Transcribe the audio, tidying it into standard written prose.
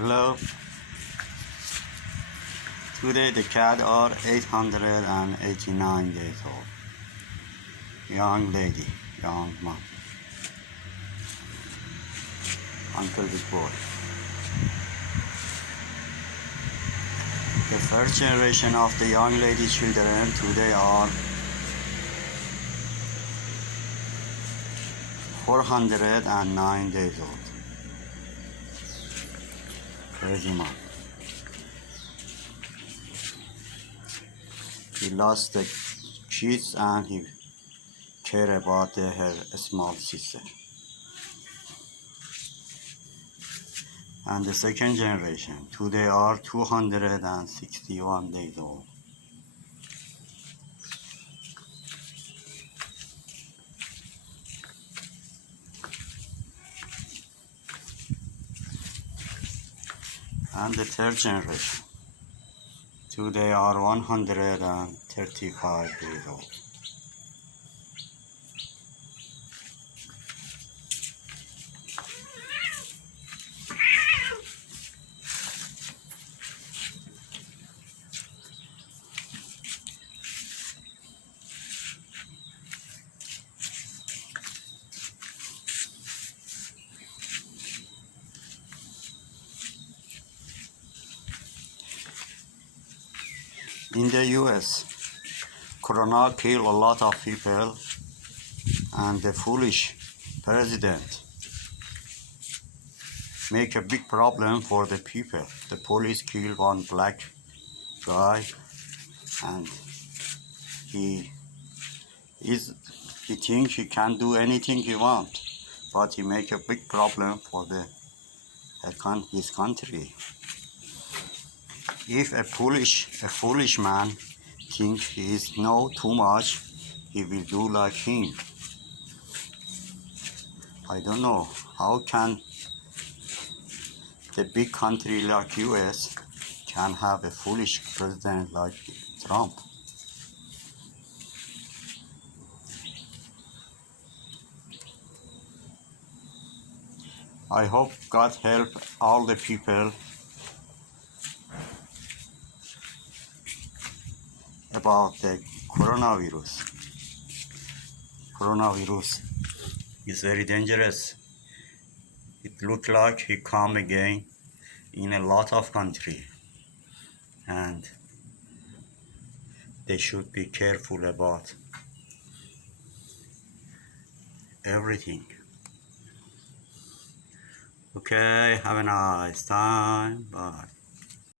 Hello. Today the cat are 889 days old. Young lady, young mom. Uncle Big Boy. The first generation of the young lady children today are 409 days old. Crazy mom. He lost the kids and he cared about her small sister. And the second generation, today are 261 days old. And the third generation, today are 135 days old. In the US, Corona killed a lot of people, and the foolish president make a big problem for the people. The police killed one black guy, and he thinks he can do anything he wants, but he make a big problem for his country. If a foolish man thinks he is know too much, he will do like him. I don't know how can the big country like US can have a foolish president like Trump. I hope God help all the people about the coronavirus. Coronavirus is very dangerous. It looks like he come again in a lot of country, and they should be careful about everything. Okay, have a nice time. Bye.